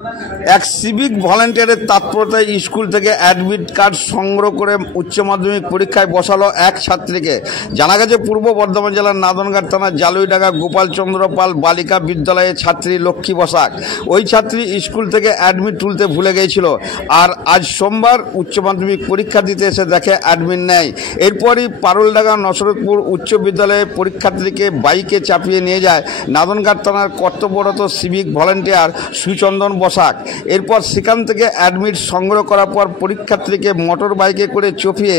এক সিভিক ভলান্টিয়ারের তৎপরতায় স্কুল থেকে অ্যাডমিট কার্ড সংগ্রহ করে উচ্চ মাধ্যমিক পরীক্ষায় বসালো এক ছাত্রীকে। জানা গেছে পূর্ব বর্ধমান জেলার নাদনঘাট থানার জালুইডাঙ্গা গোপালচন্দ্র পাল বালিকা বিদ্যালয়ের ছাত্রী লক্ষ্মী বসাক। ওই ছাত্রী স্কুল থেকে অ্যাডমিট তুলতে ভুলে গিয়েছিল, আর আজ সোমবার উচ্চ মাধ্যমিক পরীক্ষা দিতে এসে দেখে অ্যাডমিট নেই। এরপরই পারুলডাঙ্গা নসরতপুর উচ্চ বিদ্যালয়ের পরীক্ষার্থীকে বাইকে চাপিয়ে নিয়ে যায় নাদনঘাট থানার কর্তব্যরত সিভিক ভলান্টিয়ার সুচন্দন বসাক। এরপর সেখান থেকে অ্যাডমিট সংগ্রহ করার পর পরীক্ষার্থীকে মোটর বাইকে করে চাপিয়ে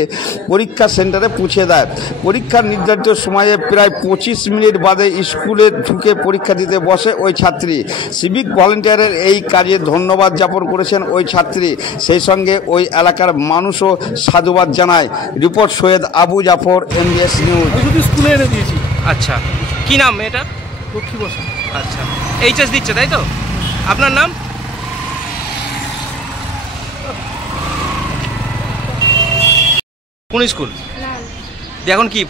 পরীক্ষা সেন্টারে পৌঁছে দেয়। পরীক্ষার নির্ধারিত সময়ে প্রায় 25 মিনিট বাদে স্কুলে ঢুকে পরীক্ষা দিতে বসে ওই ছাত্রী। সিভিক ভলান্টিয়ারের এই কাজে ধন্যবাদ জ্ঞাপন করেছেন ওই ছাত্রী, সেই সঙ্গে ওই এলাকার মানুষও সাধুবাদ জানায়। Report Syed Abu Jafar, MBS news. স্কুলে এনে দিয়েছি। আচ্ছা, কি নাম মেয়েটার? লক্ষ্মী বসাক। আচ্ছা, এইচএস দিচ্ছে তাই তো? আপনার নাম? কোন স্কুল? এখন কি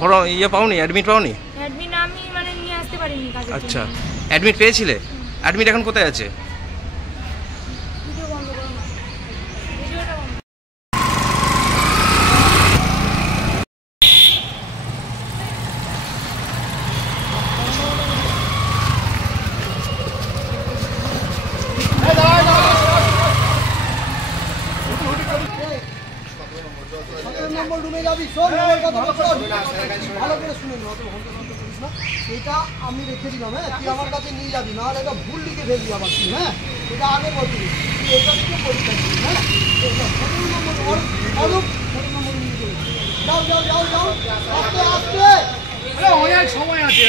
পাওনি, অ্যাডমিট পাওনি? অ্যাডমিট আমি নিয়ে আসতে পারিনি কাজের জন্য। আচ্ছা, অ্যাডমিট পেয়েছিলে? অ্যাডমিট এখন কোথায় আছে? ভিডিও বন্ধ করো না, ভিডিওটা বন্ধ। এটা আমি রেখে দিলাম। হ্যাঁ, তুই আমার কাছে নিয়ে যাবি, নাহলে এটা ভুল লিখে ফেলবি আবার তুই। হ্যাঁ, এটা আগে বলবি তুই এটা থেকে পরীক্ষা দিবি। হ্যাঁ, যাও যাও যাও যাও, আস্তে আস্তে। অনেক সময় আছে।